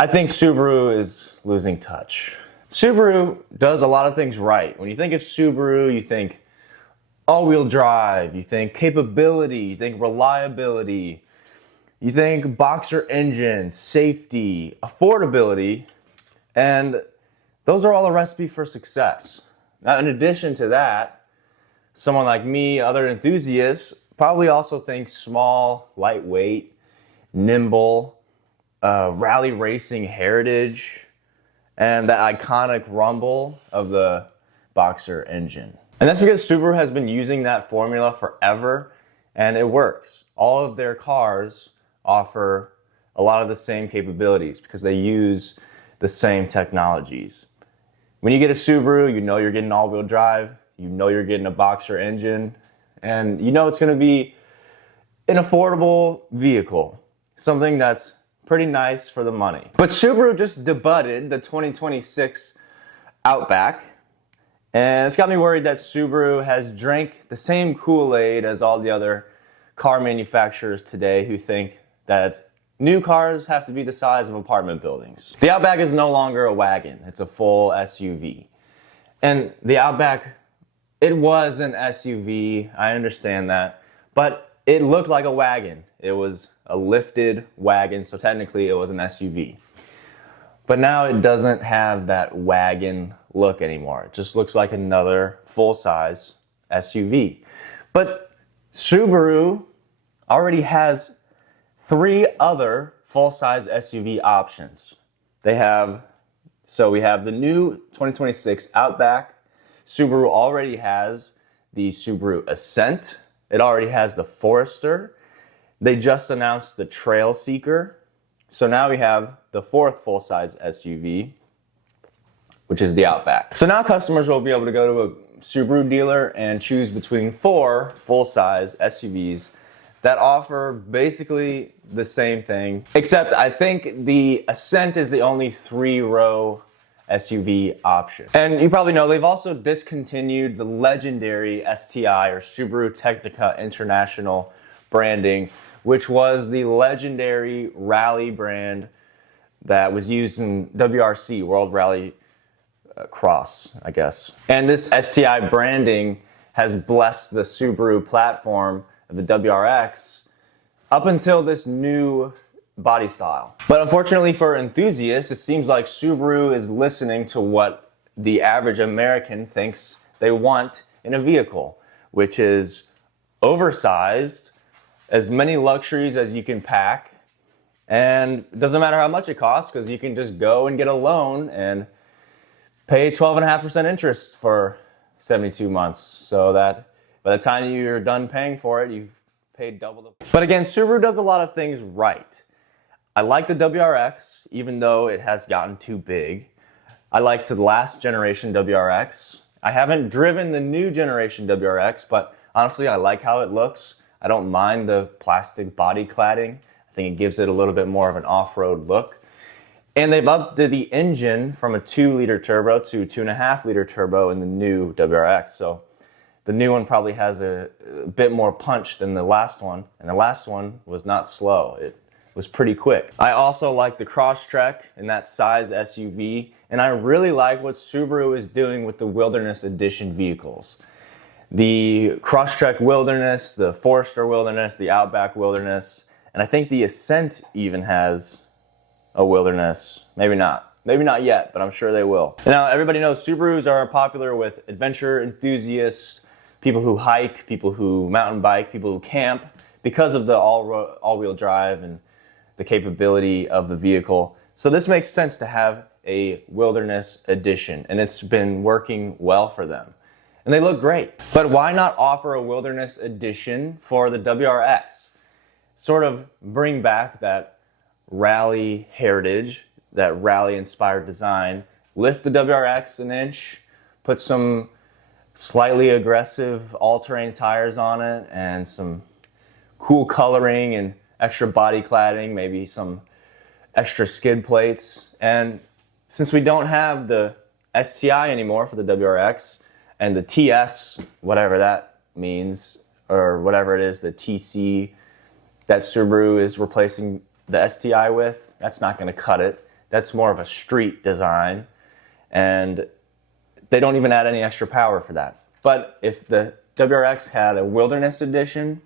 I think Subaru is losing touch. Subaru does a lot of things right. When you think of Subaru, you think all-wheel drive, you think capability, you think reliability, you think boxer engine, safety, affordability, and those are all a recipe for success. Now, in addition to that, someone like me, other enthusiasts, probably also think small, lightweight, nimble, rally racing heritage, and that iconic rumble of the boxer engine. And that's because Subaru has been using that formula forever, and it works. All of their cars offer a lot of the same capabilities because they use the same technologies. When you get a Subaru, you know you're getting all-wheel drive, you know you're getting a boxer engine, and you know it's going to be an affordable vehicle, something that's pretty nice for the money. But Subaru just debuted the 2026 Outback, and it's got me worried that Subaru has drank the same Kool-Aid as all the other car manufacturers today who think that new cars have to be the size of apartment buildings. The Outback is no longer a wagon, it's a full SUV. And the Outback, it was an SUV, I understand that, but it looked like a wagon. It was a lifted wagon, so technically it was an SUV. But now it doesn't have that wagon look anymore. It just looks like another full-size SUV. But Subaru already has 3 other full-size SUV options. We have the new 2026 Outback. Subaru already has the Subaru Ascent. It already has the Forester. They just announced the Trail Seeker. So now we have the 4th full-size SUV, which is the Outback. So now customers will be able to go to a Subaru dealer and choose between 4 full-size SUVs that offer basically the same thing, except I think the Ascent is the only 3-row SUV option. And you probably know they've also discontinued the legendary STI or Subaru Technica International branding, which was the legendary rally brand that was used in WRC, World Rally Cross, I guess. And this STI branding has blessed the Subaru platform of the WRX up until this new body style. But unfortunately for enthusiasts, it seems like Subaru is listening to what the average American thinks they want in a vehicle, which is oversized, as many luxuries as you can pack, and it doesn't matter how much it costs because you can just go and get a loan and pay 12.5% interest for 72 months, so that by the time you're done paying for it, you've paid double the... But again, Subaru does a lot of things right. I like the WRX, even though it has gotten too big. I liked the last generation WRX. I haven't driven the new generation WRX, but honestly, I like how it looks. I don't mind the plastic body cladding. I think it gives it a little bit more of an off-road look. And they've upped the engine from a 2-liter turbo to 2.5-liter turbo in the new WRX. So the new one probably has a bit more punch than the last one, and the last one was not slow. It was pretty quick. I also like the Crosstrek in that size SUV, and I really like what Subaru is doing with the Wilderness Edition vehicles. The Crosstrek Wilderness, the Forester Wilderness, the Outback Wilderness, and I think the Ascent even has a Wilderness. Maybe not. Maybe not yet, but I'm sure they will. Now, everybody knows Subarus are popular with adventure enthusiasts, people who hike, people who mountain bike, people who camp, because of the all-wheel drive and the capability of the vehicle. So this makes sense to have a Wilderness Edition, and it's been working well for them. And they look great. But why not offer a Wilderness Edition for the WRX? Sort of bring back that rally heritage, that rally-inspired design, lift the WRX an inch, put some slightly aggressive all-terrain tires on it, and some cool coloring and extra body cladding, maybe some extra skid plates. And since we don't have the STI anymore for the WRX, and the TS, whatever that means, or whatever it is, the TC that Subaru is replacing the STI with, that's not going to cut it. That's more of a street design, and they don't even add any extra power for that. But if the WRX had a wilderness edition,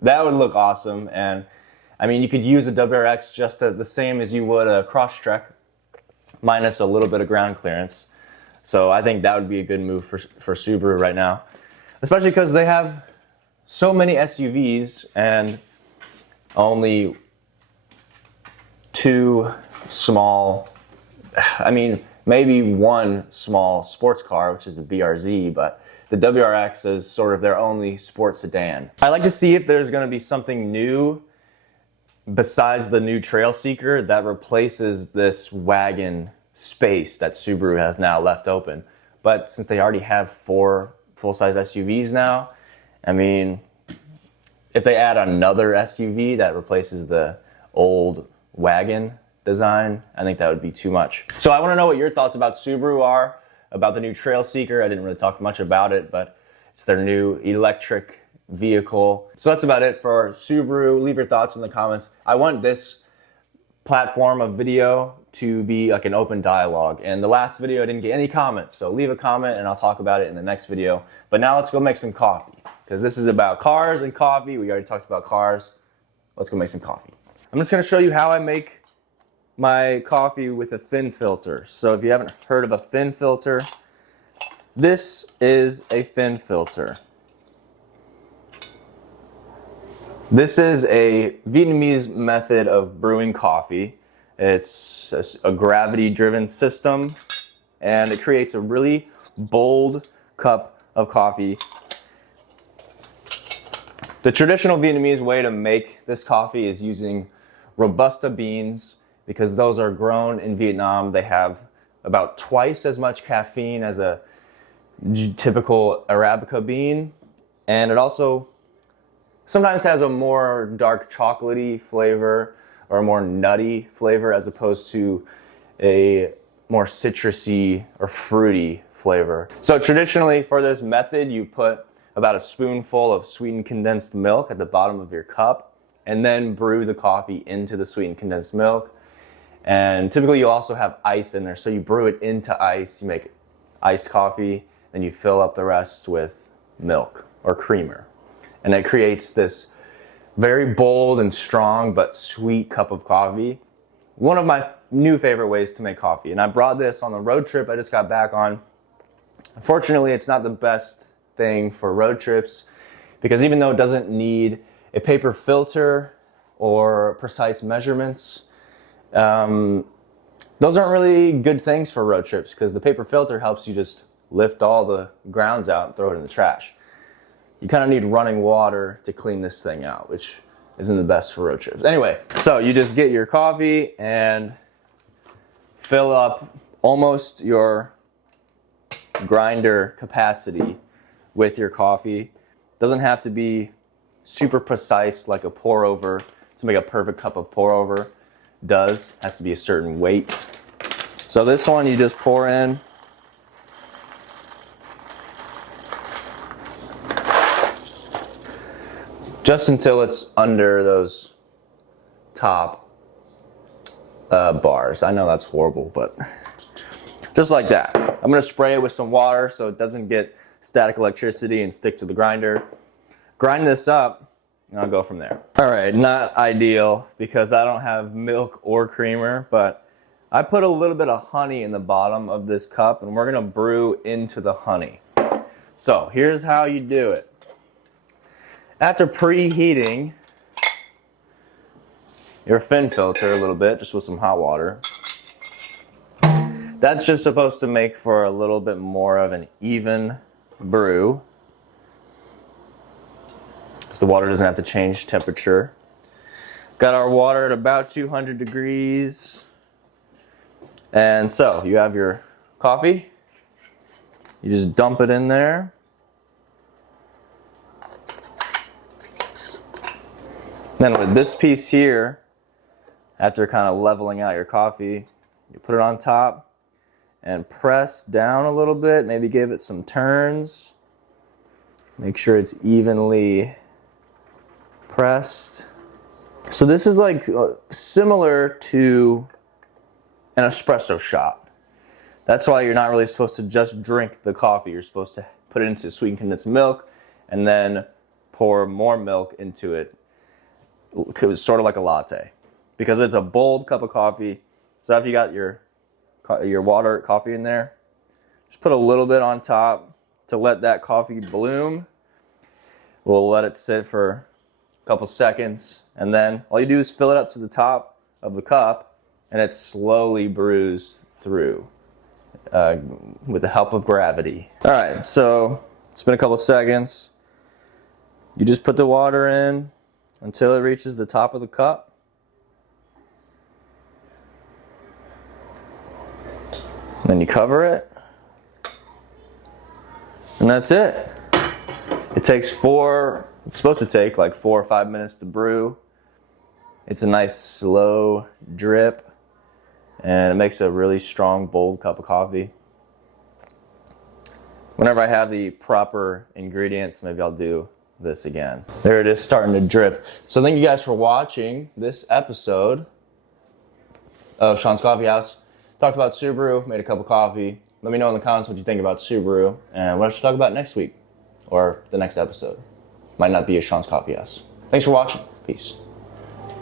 that would look awesome. And I mean, you could use a WRX just the same as you would a Crosstrek, minus a little bit of ground clearance. So I think that would be a good move for Subaru right now, especially because they have so many SUVs and only two small, I mean, maybe one small sports car, which is the BRZ, but the WRX is sort of their only sports sedan. I like to see if there's going to be something new besides the new Trail Seeker that replaces this wagon space that Subaru has now left open. But since they already have 4 full-size SUVs now, I mean, if they add another SUV that replaces the old wagon design, I think that would be too much. So I want to know what your thoughts about Subaru are, about the new Trail Seeker. I didn't really talk much about it, but it's their new electric vehicle. So that's about it for Subaru. Leave your thoughts in the comments. I want this platform of video to be like an open dialogue, and the last video I didn't get any comments, so leave a comment and I'll talk about it in the next video. But now let's go make some coffee, because this is about cars and coffee. We already talked about cars. Let's go make some coffee. I'm just going to show you how I make my coffee with a fin filter. So if you haven't heard of a fin filter, this is a fin filter. This is a Vietnamese method of brewing coffee. It's a gravity-driven system, and it creates a really bold cup of coffee. The traditional Vietnamese way to make this coffee is using Robusta beans, because those are grown in Vietnam. They have about twice as much caffeine as a typical Arabica bean, and it also sometimes has a more dark chocolatey flavor or a more nutty flavor as opposed to a more citrusy or fruity flavor. So traditionally for this method, you put about a spoonful of sweetened condensed milk at the bottom of your cup and then brew the coffee into the sweetened condensed milk. And typically you also have ice in there, so you brew it into ice, you make iced coffee, then you fill up the rest with milk or creamer. And it creates this very bold and strong but sweet cup of coffee. One of my new favorite ways to make coffee. And I brought this on the road trip I just got back on. Unfortunately, it's not the best thing for road trips, because even though it doesn't need a paper filter or precise measurements, those aren't really good things for road trips, because the paper filter helps you just lift all the grounds out and throw it in the trash. You kind of need running water to clean this thing out, which isn't the best for road trips. Anyway, so you just get your coffee and fill up almost your grinder capacity with your coffee. Doesn't have to be super precise like a pour over to make a perfect cup of pour over does. Has to be a certain weight. So this one you just pour in. Just until it's under those top bars. I know that's horrible, but just like that. I'm gonna spray it with some water so it doesn't get static electricity and stick to the grinder. Grind this up, and I'll go from there. All right, not ideal because I don't have milk or creamer, but I put a little bit of honey in the bottom of this cup, and we're gonna brew into the honey. So here's how you do it. After preheating your fin filter a little bit, just with some hot water, that's just supposed to make for a little bit more of an even brew, because the water doesn't have to change temperature. Got our water at about 200 degrees. And so you have your coffee. You just dump it in there. Then with this piece here, after kind of leveling out your coffee, you put it on top and press down a little bit, maybe give it some turns. Make sure it's evenly pressed. So this is like similar to an espresso shot. That's why you're not really supposed to just drink the coffee. You're supposed to put it into sweetened condensed milk and then pour more milk into it. It's sort of like a latte because it's a bold cup of coffee. So after you got your coffee in there, just put a little bit on top to let that coffee bloom. We'll let it sit for a couple seconds, and then all you do is fill it up to the top of the cup, and it slowly brews through with the help of gravity. All right, so it's been a couple seconds. You just put the water in until it reaches the top of the cup. And then you cover it. And that's it. It's supposed to take like 4 or 5 minutes to brew. It's a nice slow drip, and it makes a really strong, bold cup of coffee. Whenever I have the proper ingredients, maybe I'll do this again. There it is, starting to drip. So thank you guys for watching this episode of Sean's Coffeehouse. Talked about Subaru, made a cup of coffee. Let me know in the comments what you think about Subaru and what I should talk about next week or the next episode. Might not be a Sean's Coffeehouse. Thanks for watching. Peace.